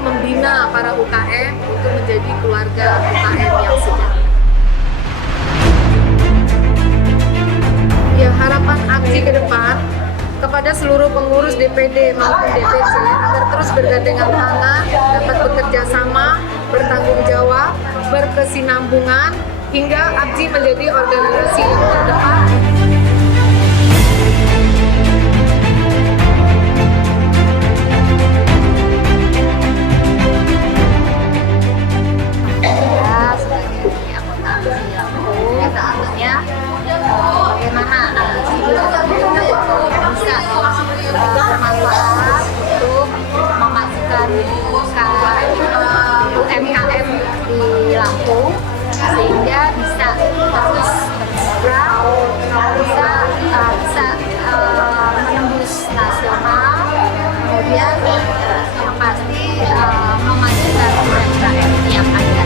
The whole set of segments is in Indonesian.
membina para UKM untuk menjadi keluarga UKM yang sejahtera. Ya, harapan ABJI ke depan kepada seluruh pengurus DPD maupun DPC agar terus bergandengan tangan, dapat bekerja sama, bertanggung jawab, berkesinambungan, hingga ABJI menjadi organisasi yang terdepan. Bermanfaat untuk memajukan UMKM di Lampung sehingga bisa terus berkembang, bisa menembus nasional, kemudian yang pasti memajukan UMKM yang ada.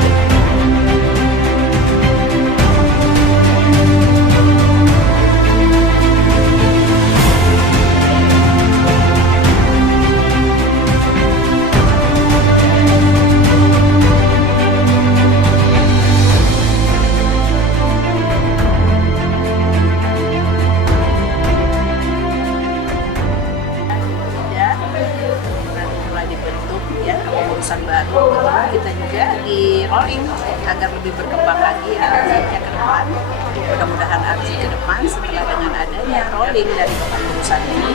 Baru kita juga di rolling agar lebih berkembang lagi ABJI ke depan. Mudah-mudahan ABJI ke depan setelah dengan adanya rolling dari kepengurusan ini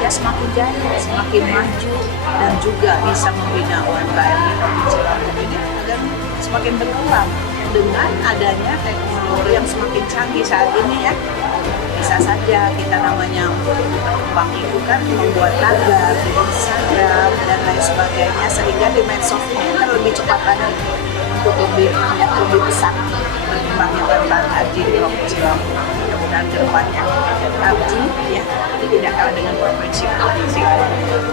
ya semakin jaya, semakin maju dan juga bisa membina UMKM di Provinsi Lampung ini agar semakin berkembang dengan adanya teknologi yang semakin canggih saat ini ya. Bisa saja kita namanya untuk berkembang itu kan membuat tagar di Instagram dan lain sebagainya sehingga di medsosnya kita lebih cepat lagi untuk lebih besar berkembangnya tentang ABJI di Provinsi Lampung. Mudah-mudahan ke depannya ABJI ya tidak kalah dengan provinsi-provinsi lain.